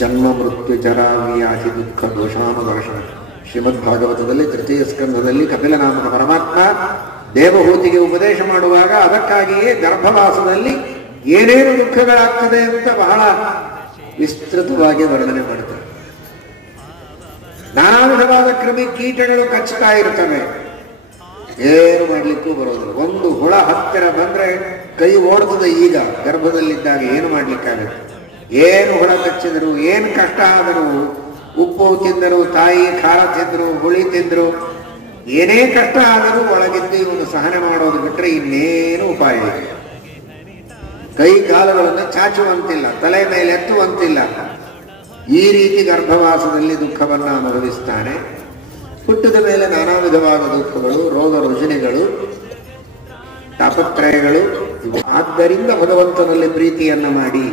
ಜನ್ಮ ಮೃತ್ಯು ಜರಾ ವ್ಯಾಧಿ ದುಃಖ ದೋಷಾನುದರ್ಶನ. ಶ್ರೀಮದ್ ಭಾಗವತದಲ್ಲಿ ತೃತೀಯ ಸ್ಕಂಧದಲ್ಲಿ ಕಪಿಲನಾಮಕ ಪರಮಾತ್ಮ ದೇವಹೂತಿಗೆ ಉಪದೇಶ ಮಾಡುವಾಗ ಅದಕ್ಕಾಗಿಯೇ ಗರ್ಭವಾಸದಲ್ಲಿ ಏನೇನು ದುಃಖಗಳಾಗ್ತದೆ ಅಂತ ಬಹಳ ವಿಸ್ತೃತವಾಗಿ ವರ್ಣನೆ ಮಾಡ್ತಾರೆ. ನಾನಾ ವಿಧವಾದ ಕ್ರಿಮಿ ಕೀಟಗಳು ಕಚ್ಚುತ್ತಾ ಇರ್ತವೆ, ಏನು ಮಾಡ್ಲಿಕ್ಕೂ ಬರೋದಿಲ್ಲ. ಒಂದು ಹುಳ ಹತ್ತಿರ ಬಂದ್ರೆ ಕೈ ಓಡ್ತದೆ. ಈಗ ಗರ್ಭದಲ್ಲಿದ್ದಾಗ ಏನು ಮಾಡ್ಲಿಕ್ಕಾಗುತ್ತೆ? ಏನು ಹುಳ ಕಚ್ಚಿದ್ರು, ಏನು ಕಷ್ಟ ಆದರೂ, ಉಪ್ಪು ತಿಂದರು, ತಾಯಿ ಖಾರ ತಿಂದ್ರು, ಹುಳಿ ತಿಂದ್ರು, ಏನೇ ಕಷ್ಟ ಆದರೂ ಒಳಗಿದ್ದು ಇವನು ಸಹನೆ ಮಾಡೋದು ಬಿಟ್ರೆ ಇನ್ನೇನು ಉಪಾಯ ಇದೆ. ಕೈ ಕಾಲುಗಳನ್ನು ಚಾಚುವಂತಿಲ್ಲ, ತಲೆ ಮೇಲೆ ಎತ್ತುವಂತಿಲ್ಲ. ಈ ರೀತಿ ಗರ್ಭವಾಸದಲ್ಲಿ ದುಃಖವನ್ನು ಅನುಭವಿಸ್ತಾನೆ. ಹುಟ್ಟಿದ ಮೇಲೆ ನಾನಾ ವಿಧವಾದ ದುಃಖಗಳು, ರೋಗ ರುಜಿನಗಳು, ತಾಪತ್ರಯಗಳು. ಆದ್ದರಿಂದ ಭಗವಂತನಲ್ಲಿ ಪ್ರೀತಿಯನ್ನ ಮಾಡಿ